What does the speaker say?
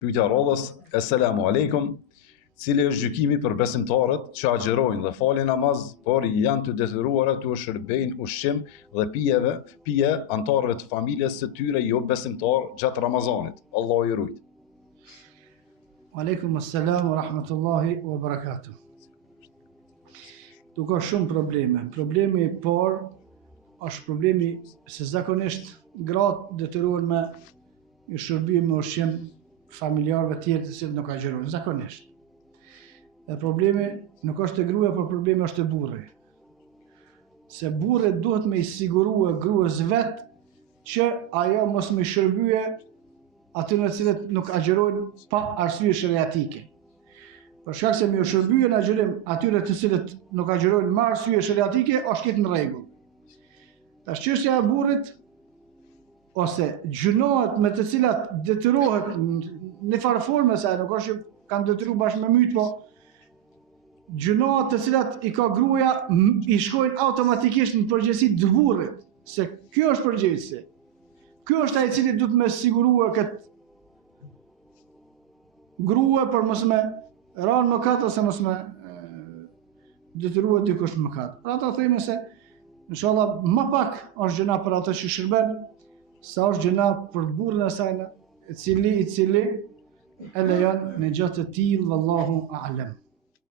Pyetja radhës: Asalamu alaikum. Cili është gjykimi për besimtarët që agjerojnë dhe falin namaz, por janë të detyruara të shërbejnë ushqim dhe pije anëtarëve të familjes së tyre jo besimtar gjatë Ramazanit? Allahu i ruaj. Aleikum assalam wa rahmatullahi wa barakatuh. Tu ka shumë probleme. Problemi i parë është problemi se zakonisht gratë detyrohen me i shërbim me ushqim familjarëve tjerë të cilët nuk agjerojnë, zakonisht. Dhe problemi nuk është e gruaja, por problemi është e burri. Se burri duhet me i sigurue gruas vet që ajo mos më shërbyje atyre të cilët nuk agjerojnë pa arsye shariatike. Për shkak se më shërbyje në agjerim atyre të cilët nuk agjerojnë me arsye shariatike, është këtë në rregull. Tash çështja e burrit ose gjunohet me të cilat detyrohet në farë forme, se nuk është që kanë detyruar bashkë me myt, po gjunohet të cilat i ka gruaja i shkojnë automatikisht në përgjegjësi të burrit, se kjo është përgjegjësi. Ky është ai i cili duhet me sigurua këtë grua për mos me rënë mëkat ose mos me detyruar dikush në mëkat. Pra ata themi se inshallah më pak është gjëna për atë që shërben, sa është gjëna për burrin e saj, i cili e lejon në gjë të tillë, wallahu a'lam.